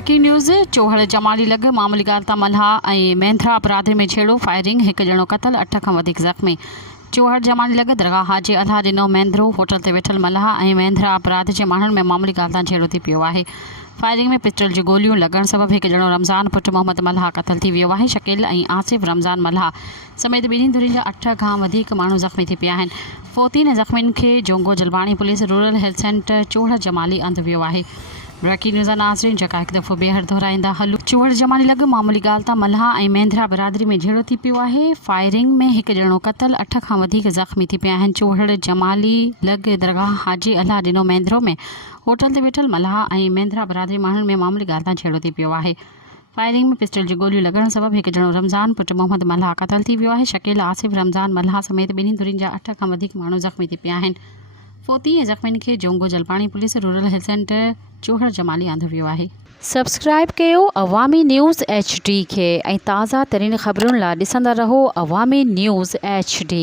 की न्यूज़ चोहड़ जमाली लॻ मामूली ॻाल्हि तां मल्हा ऐं मेंद्रा अपराधी में छेड़ो फायरिंग हिकु ॼणो क़तल 8 खां वधीक ज़ख़्मी। चोहड़ जमाली लॻ दरगाह हाजी अल्लाह ॾिनो मेंद्रो होटल ते वेठल मल्हा ऐं मेंद्रा अपराध जे माण्हुनि में मामूली ॻाल्हि तां छेड़ो थी पियो आहे। फायरिंग में पिस्टल जी गोलियूं लॻण सबबि हिकु ॼणो रमज़ान पुट मोहम्मद मल्हा क़तल थी वियो आहे। शकील ऐं आसिफ रमज़ान मल्हा समेत ॿिन्ही धुरियुनि जा 8 खां वधीक माण्हू ज़ख़्मी थी पिया आहिनि। फ़ौती ऐं ज़ख़्मियुनि खे Jongo Jalbani police rural health center Chohar Jamali अंधु वियो आहे। ब्रेकिंग न्यूज़ नाज़रीन जेका हिकु दफ़ो ॿीहर दोहराईंदा हलूं। चोहड़ जमाली लॻ मामूली ॻाल्हि तां मल्हा ऐं मेंद्रा बिरादरी में झेड़ो थी पियो आहे। फायरिंग में हिकु ॼणो क़तल 8 खां वधीक ज़ख़्मी थी पिया आहिनि। चोहड़ जमाली लॻ दरगाह हाजी अल्लाह ॾिनो मेंद्रो में होटल ते वेठल मल्हा ऐं मेंद्रा बिरादरी माण्हुनि में मामूली ॻाल्हि तां छेड़ो थी पियो आहे। फायरिंग में पिस्टल जी गोलियूं लॻण सबबि हिकु ॼणो रमज़ान पुट मोहम्मद मल्हा क़तल थी वियो आहे। शकील आसिफ रमज़ान मल्हा समेत ॿिन्ही धुरियुनि जा 8 खां वधीक माण्हू ज़ख़्मी थी पिया आहिनि। फ़ौती ऐं ज़ख़्मियुनि खे Jongo Jalbani police rural health center Chohar Jamali अंधु वियो आहे। सब्सक्राइब कयो अवामी न्यूज़ HD खे ऐं ताज़ा तरीन ख़बरुनि लाइ ॾिसंदा रहो अवामी न्यूज़ HD।